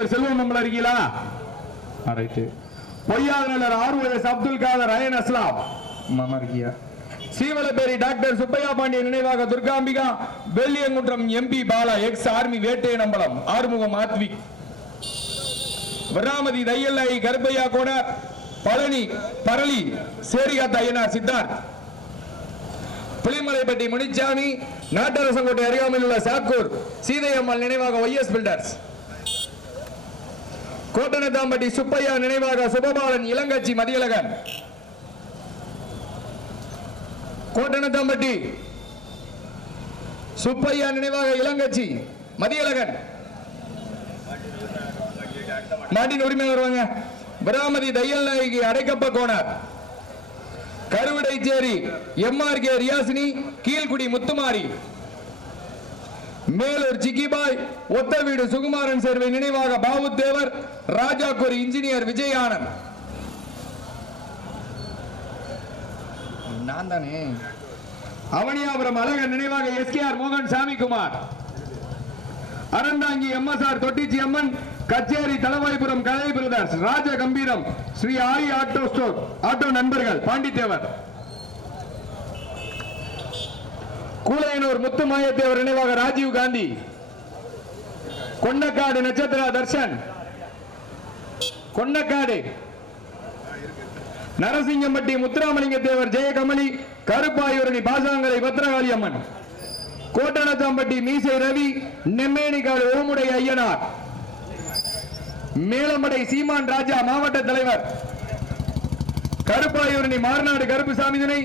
செல்வம் நம்மள இருக்கீங்களா? பொய்யாதனர் ஆர்வஸ் அப்துல் காதர் அயன் அஸ்லாம் மாமா இருக்கியா? சீவலப்பேரி டாக்டர் சுப்பையா பாண்டியன் நினைவாக Durgambika Velliyangundram MP Bala ex army Vettaiyanambalam Arumugam Aadvik Varamathi Thaiyallayi Karuppaiah கோட பழனி பரளி சேரிகாத்த ஐயனார் சித்தார்த் புலிமலைப்பட்டி முனிச்சாமி நாட்டரசங்கோட்டை அருகாமையில் உள்ள சாக்கூர் சீதையம்மாள் நினைவாக ஒய்எஸ் பில்டர்ஸ் கோட்டனத்தாம்பட்டி சுப்பையா நினைவாக சுபபாலன் இளங்கட்சி மதியழகன் கோட்டனத்தாம்பட்டி சுப்பையா நினைவாக இளங்கட்சி மதியழகன் நாட்டின் உரிமை வருவாங்க. பிராமதி தையல் நாயகி அடைக்கப்ப கோணர் கருவிடைச்சேரி எம்ஆர்கே ரியாசினி கீழ்குடி முத்துமாரி மேலூர் சிக்கிபாய் ஒத்த வீடு சுகுமாரன் சேர்வை நினைவாக பாபு தேவர் ராஜாக்கூர் இன்ஜினியர் விஜய் ஆனந்த். நான் தானே அவனியாபுரம் அழகன் நினைவாக எஸ்கேஆர் மோகன் சாமிக்குமார் அறந்தாங்கி எம்எஸ்ஆர் தொட்டிச்சி அம்மன் கச்சேரி தலவாய்புரம் கலை பிரதர்ஸ் ராஜ கம்பீரம் ஸ்ரீ ஆயி ஆட்டோ ஸ்டோர் ஆட்டோ நண்பர்கள் பாண்டித்தேவர் கூலையனூர் முத்து மாயத்தேவர் நினைவாக ராஜீவ் காந்தி கொன்னக்காடு நட்சத்திரா தர்ஷன் கொன்னக்காடு நரசிங்கம்பட்டி முத்துராமலிங்க தேவர் ஜெயகமலி கருப்பாயூரணி பாசாங்கரை பத்ரகாளி அம்மன் கோட்டனத்தாம்பட்டி மீசை ரவி நெம்மேனிகாடு ஓமுடை ஐயனார் மேலமடை சீமான் ராஜா மாவட்ட தலைவர் கருப்பாயூரணி மார்நாடு கருப்புசாமி திணை